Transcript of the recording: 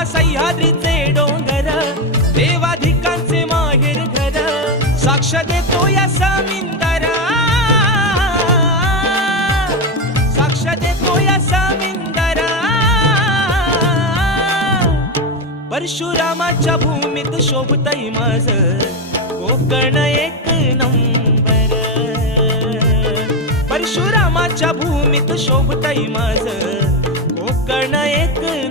पहा सह्याद्रीचे डोंगर, देवाधिकांचे माहेर घर, साक्ष देतो या समिंदरा, साक्ष देतो या समिंदरा. परशुरामाच्या भूमीत शोभतय माझ कोकण एक नंबर. परशुरामाच्या भूमीत शोभतय माझ कोकण एक